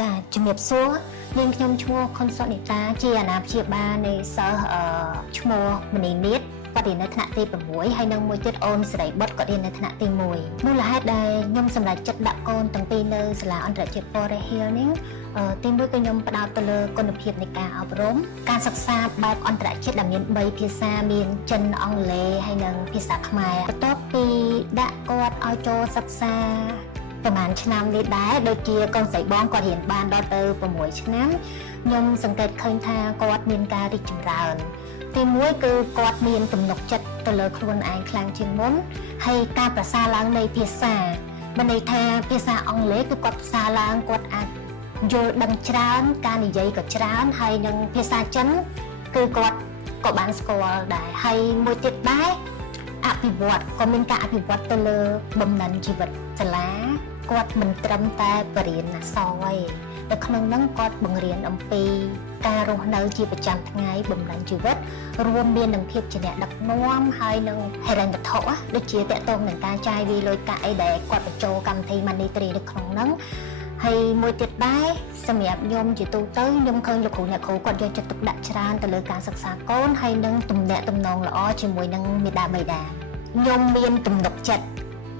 ចាជំរាបសួរនាងខ្ញុំឈ្មោះខុនសុនីតាជាអាណាព្យាបាលនៃសិស្សឈ្មោះមនីនាថគាត់រៀននៅថ្នាក់ទី6ហើយនឹងមួយទៀតអូនសេរីបុត្រគាត់រៀននៅថ្នាក់ទី1មូលហេតុដែលខ្ញុំសម្រេចចិត្តដាក់កូនទាំងពីរនៅសាលាអន្តរជាតិ Forest Hill នេះទីមួយគឺខ្ញុំផ្ដោតទៅលើគុណភាពនៃការអប់រំការសិក្សាបែបអន្តរជាតិដែលមាន3ភាសាមានចិនអង់គ្លេសហើយនិងភាសាខ្មែរបន្ទាប់ពីដាក់គាត់ឲ្យចូលសិក្សាប្រហែលឆ្នាំនេះដែរដូចជាកូនស្រីបងគាត់រៀនបានដល់ទៅ6ឆ្នាំខ្ញុំសង្កេតឃើញថាគាត់មានការរីកចម្រើនទីមួយគឺគាត់មានទំនុកចិត្តទៅលើខ្លួនឯងខ្លាំងជាងមុនហើយការប្រសើរឡើងនៃភាសាមានន័យថាភាសាអង់គ្លេសគឺគាត់ប្រសើរឡើងគាត់អាចយល់ដឹងច្រើនការនិយាយក៏ច្រើនហើយនឹងភាសាចិនគឺគាត់ក៏បានស្គាល់ដែរហើយមួយទៀតដែរអភិវឌ្ឍក៏មានការអភិវឌ្ឍទៅលើបំណិនជីវិតសាលាគាត់មិនត្រឹមតែបរិញ្ញាស័យតែក្នុងនោះគាត់បង្រៀនអំពីការរស់នៅជាប្រចាំថ្ងៃបំណិនជីវិតរួមមាននឹងភាពជាអ្នកដឹកនាំហើយនឹងហិរញ្ញវត្ថុដូចជាតកតងនឹងការចាយវាយលុយកាក់អីដែលគាត់បញ្ចូលកម្មវិធី Money Tree នៅក្នុងនោះហើយមួយទៀតដែរសម្រាប់ខ្ញុំជាទូទៅខ្ញុំឃើញលោកគ្រូអ្នកគ្រូគាត់យកចិត្តទុកដាក់ច្រើនទៅលើការសិក្សាកូនហើយនឹងទំនាក់ទំនងល្អជាមួយនឹងមាតាបិតាខ្ញុំមានទំនុកចិត្ត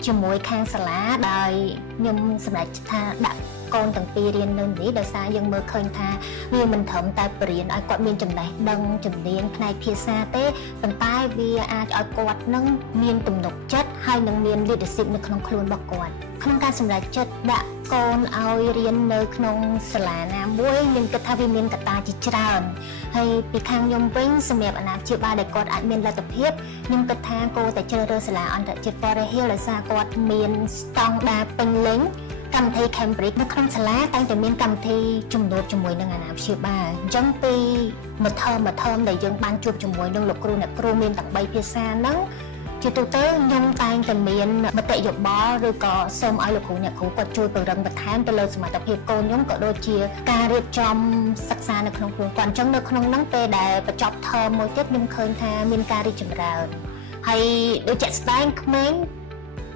ជាមួយខាងសាលាដោយខ្ញុំសម្រេចថាដាក់កូនទាំងពីររៀននៅនេះដោយសារយើងមើលឃើញថាវាមិនត្រឹមតែបរិញ្ញាឲ្យគាត់មានចំណេះដឹងជំនាញផ្នែកភាសាទេប៉ុន្តែវាអាចឲ្យគាត់នឹងមានទំនុកចិត្តហើយនឹងមាន leadership នៅក្នុងខ្លួនរបស់គាត់ក្នុងការសម្រេចចិត្តដាក់កូនឲ្យរៀននៅក្នុងសាលាណាមួយខ្ញុំគិតថាវាមានកត្តាជាច្រើនហើយពីខាងខ្ញុំវិញសម្រាប់អាណាព្យាបាលដែលគាត់អាចមានលទ្ធភាពខ្ញុំគិតថាគួរតែជ្រើសរើសសាលាអន្តរជាតិ Forest Hill ដោយសារគាត់មានស្តង់ដារពេញលេញកម្មវិធី Cambridge នៅក្នុងសាលាតែងតែមានកម្មវិធីជំនួបជាមួយនឹងអាណាព្យាបាលអញ្ចឹងពីមួយថមដែលយើងបានជួបជាមួយនឹងលោកគ្រូអ្នកគ្រូមានទាំង3ភាសាហ្នឹងជាទូទៅខ្ញុំតែងតែមានមតិយោបល់ឬក៏សូមឲ្យលោកគ្រូអ្នកគ្រូគាត់ជួយពង្រឹងបន្ថែមទៅលើសមត្ថភាពកូនខ្ញុំក៏ដូចជាការរៀបចំសិក្សានៅក្នុងខ្លួនគាត់អញ្ចឹងនៅក្នុងហ្នឹងពេលដែលបញ្ចប់ថមមួយទៀតខ្ញុំឃើញថាមានការរីកចម្រើនហើយដូចជាក់ស្ដែងក្មេង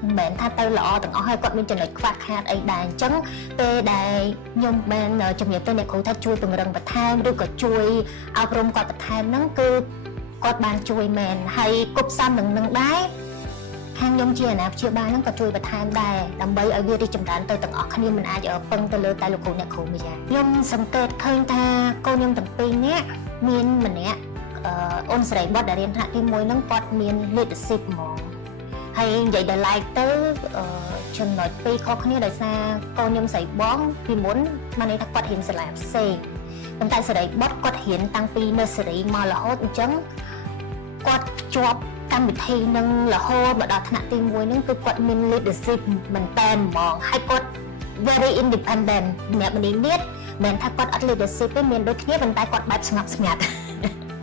មិនមែនថាទៅល្អទាំងអស់ហើយគាត់មានចំណុចខ្វះខាតអីដែរអញ្ចឹងពេលដែលខ្ញុំបានជំរាបទៅអ្នកគ្រូថាជួយពង្រឹងបន្ថែមឬក៏ជួយអប់រំគាត់បន្ថែមហ្នឹងគឺគាត់បានជួយមែនហើយគប់សំនឹងដែរខាងខ្ញុំជាអាណាព្យាបាលហ្នឹងក៏ជួយបន្ថែមដែរដើម្បីឲ្យវារីកចម្រើនទៅទាំងអស់គ្នាមិនអាចពឹងទៅលើតែលោកគ្រូអ្នកគ្រូមួយយ៉ាងខ្ញុំសង្កេតឃើញថាកូនខ្ញុំទាំងពីរនាក់មានម្នាក់អូនសេរីបុត្រដែលរៀនថ្នាក់ទី1ហ្នឹងគាត់មាន leadership ហ្មងហើយនិយាយដល់ like ទៅចំណុចពីរខុសគ្នាដោយសារកូនខ្ញុំស្រីបងពីមុនបានន័យថាគាត់រៀនសាលាផ្សេងប៉ុន្តែសេរីបុត្រគាត់រៀនតាំងពី nursery មករហូតអញ្ចឹងគាត់ជាប់កម្មវិធីនឹងរហូតមកដល់ថ្នាក់ទី1ហ្នឹងគឺគាត់មាន leadership មែនតែនហ្មងហើយគាត់ very independent អ្នកមនីនាថមិនថាគាត់អត់ leadership ទេមានដូចគ្នាប៉ុន្តែគាត់បែបស្ងប់ស្ងាត់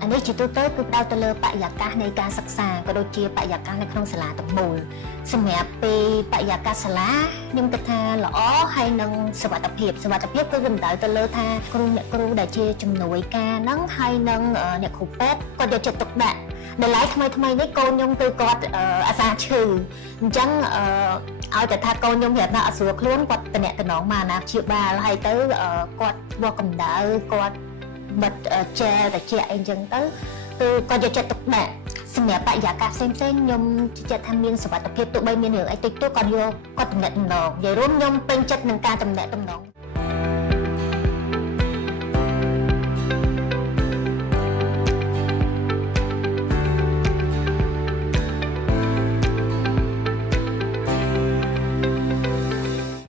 អានេះជាទូទៅគឺផ្ដោតទៅលើបរិយាកាសនៃការសិក្សាក៏ដូចជាបរិយាកាសនៅក្នុងសាលាទាំងមូលសម្រាប់ពេលបរិយាកាសសាលាខ្ញុំគិតថាល្អហើយនឹងសុវត្ថិភាពគឺសំដៅទៅលើថាគ្រូអ្នកគ្រូដែលជាជំនួយការហ្នឹងហើយនឹងអ្នកគ្រូពេទ្យគាត់យកចិត្តទុកដាក់ដល់ឡែកថ្មីនេះកូនខ្ញុំគឺគាត់អាសាឈឺអញ្ចឹងឲ្យតែថាកូនខ្ញុំប្រាប់ថាអត់ស្រួលខ្លួនគាត់តំណតំណងមកអាណាព្យាបាលហើយទៅគាត់បោះកម្ដៅគាត់បិទចែតិចអីចឹងទៅគឺគាត់យកចិត្តទុកដាក់សម្រាប់បរិយាកាសផ្សេងខ្ញុំជឿថាមានសុវត្ថិភាពទោះបីមានរឿងអីតិចតួចគាត់យកគាត់តំណតំណងនិយាយរួមខ្ញុំពេញចិត្តនឹងការតំណតំណង